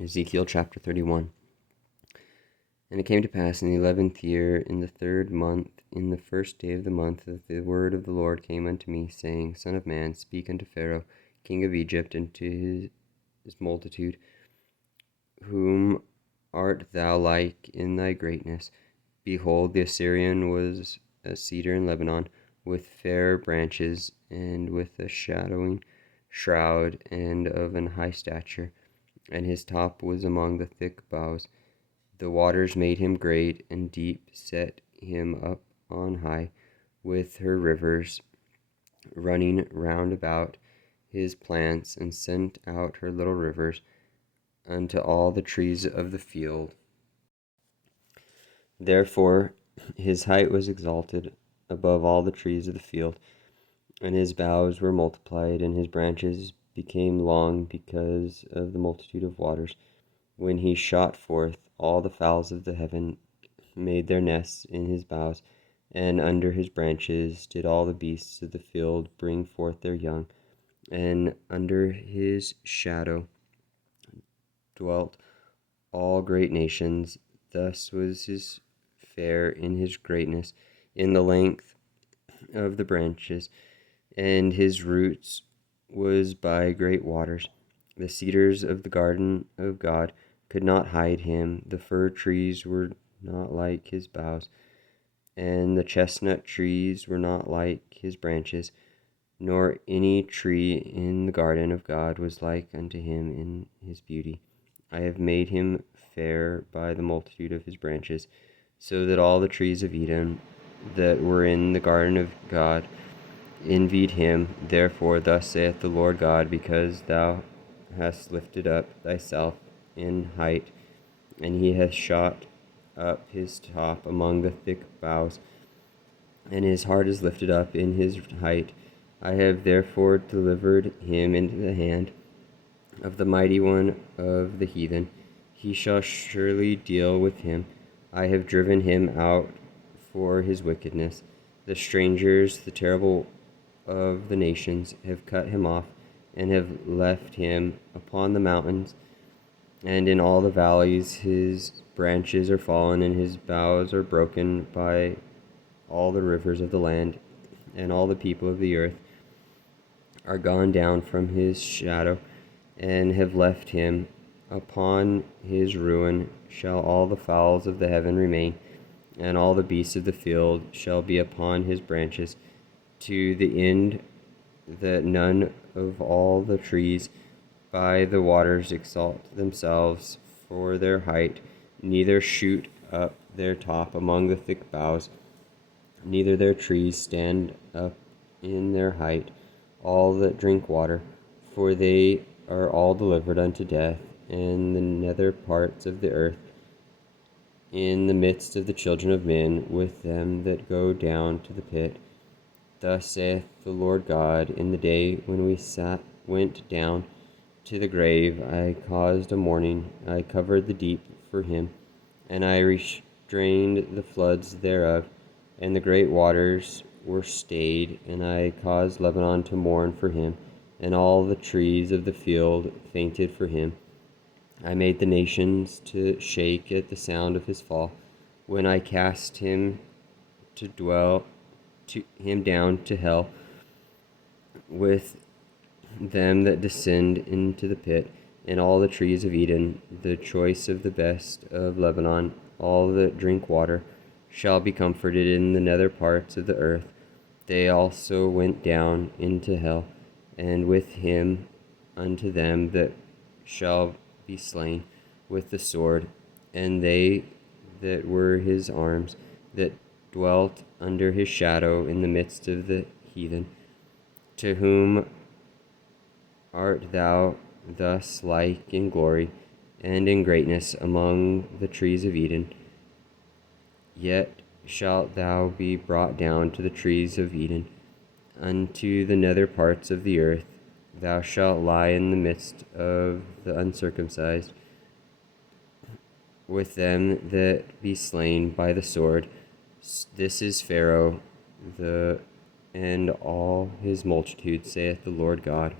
Ezekiel chapter 31. And it came to pass in the 11th year, in the 3rd month, in the 1st day of the month, that the word of the Lord came unto me, saying, Son of man, speak unto Pharaoh, king of Egypt, and to his multitude, whom art thou like in thy greatness? Behold, the Assyrian was a cedar in Lebanon, with fair branches, and with a shadowing shroud, and of an high stature, and his top was among the thick boughs. The waters made him great, and deep set him up on high, with her rivers running round about his plants, and sent out her little rivers unto all the trees of the field. Therefore his height was exalted above all the trees of the field, and his boughs were multiplied, and his branches became long because of the multitude of waters. When he shot forth, all the fowls of the heaven made their nests in his boughs, and under his branches did all the beasts of the field bring forth their young, and under his shadow dwelt all great nations. Thus was his fare in his greatness, in the length of the branches, and his roots was by great waters. The cedars of the garden of God could not hide him. The fir trees were not like his boughs, and the chestnut trees were not like his branches, nor any tree in the garden of God was like unto him in his beauty. I have made him fair by the multitude of his branches, so that all the trees of Eden that were in the garden of God envied him. Therefore thus saith the Lord God, because thou hast lifted up thyself in height, and he hath shot up his top among the thick boughs, and his heart is lifted up in his height. I have therefore delivered him into the hand of the mighty one of the heathen. He shall surely deal with him. I have driven him out for his wickedness. The strangers, the terrible of the nations, have cut him off, and have left him upon the mountains, and in all the valleys. His branches are fallen, and his boughs are broken by all the rivers of the land, and all the people of the earth are gone down from his shadow, and have left him. Upon his ruin shall all the fowls of the heaven remain, and all the beasts of the field shall be upon his branches, to the end that none of all the trees by the waters exalt themselves for their height, neither shoot up their top among the thick boughs, neither their trees stand up in their height, all that drink water, for they are all delivered unto death, and the nether parts of the earth, in the midst of the children of men, with them that go down to the pit. Thus saith the Lord God, in the day when we went down to the grave, I caused a mourning, I covered the deep for him, and I restrained the floods thereof, and the great waters were stayed, and I caused Lebanon to mourn for him, and all the trees of the field fainted for him. I made the nations to shake at the sound of his fall, when I cast him down to hell, with them that descend into the pit, and all the trees of Eden, the choice of the best of Lebanon, all that drink water, shall be comforted in the nether parts of the earth. They also went down into hell, and with him unto them that shall be slain with the sword, and they that were his arms, that dwelt under his shadow in the midst of the heathen. To whom art thou thus like in glory and in greatness among the trees of Eden? Yet shalt thou be brought down to the trees of Eden, unto the nether parts of the earth. Thou shalt lie in the midst of the uncircumcised, with them that be slain by the sword. This is Pharaoh, and all his multitude, saith the Lord God.